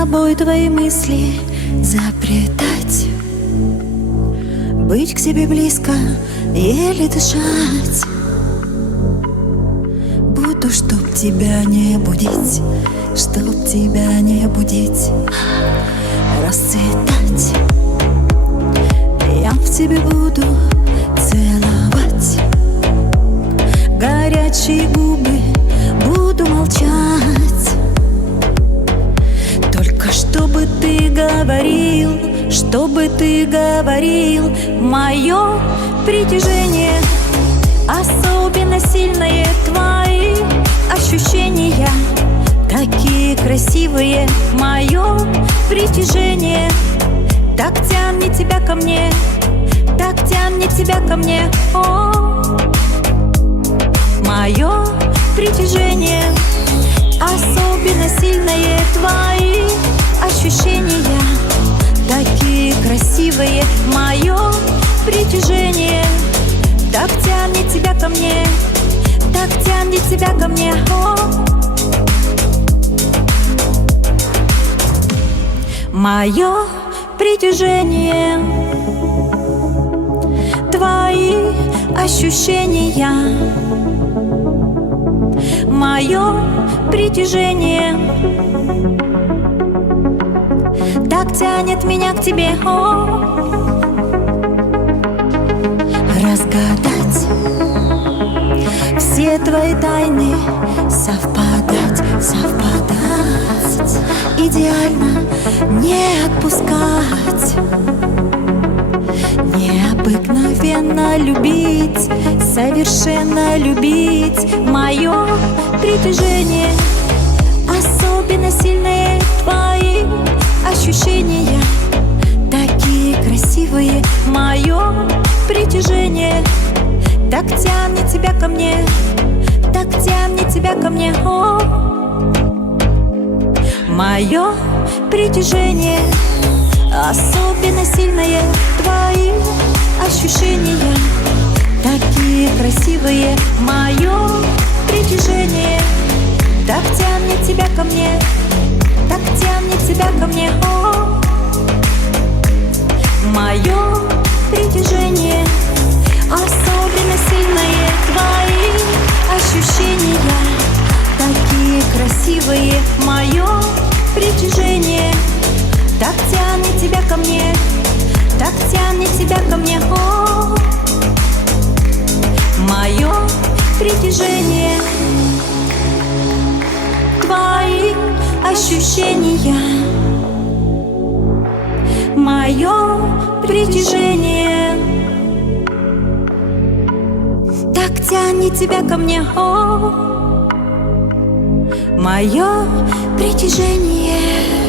собой твои мысли заплетать, быть к себе близко, еле дышать. Буду, чтоб тебя не будить, чтоб тебя не будить, расцветать. Я в тебе буду целовать, горячие губы буду молчать. Только чтобы ты говорил, чтобы ты говорил, мое притяжение особенно сильное, твои ощущения такие красивые, мое притяжение так тянет тебя ко мне, так тянет тебя ко мне. О, мое притяжение особенно сильное, твои ощущения такие красивые, мое притяжение так тянет тебя ко мне, так тянет тебя ко мне. О, мое притяжение, твои ощущения, мое притяжение так тянет меня к тебе. О, разгадать все твои тайны, совпадать, совпадать, идеально не отпускать, необыкновенно любить, совершенно любить, мое притяжение особенно сильные, твои ощущения такие красивые, мое притяжение так тянет тебя ко мне, так тянет тебя ко мне. О, мое притяжение особенно сильное, твои ощущения такие красивые, мое притяжение так тянет тебя ко мне, так тянет тебя ко мне. О, мое притяжение особенно сильное, твои ощущения такие красивые, мое притяжение так тянет тебя ко мне, так тянет тебя ко мне. О, мое притяжение, твои ощущения, мое притяжение так тянет тебя ко мне. О, мое притяжение.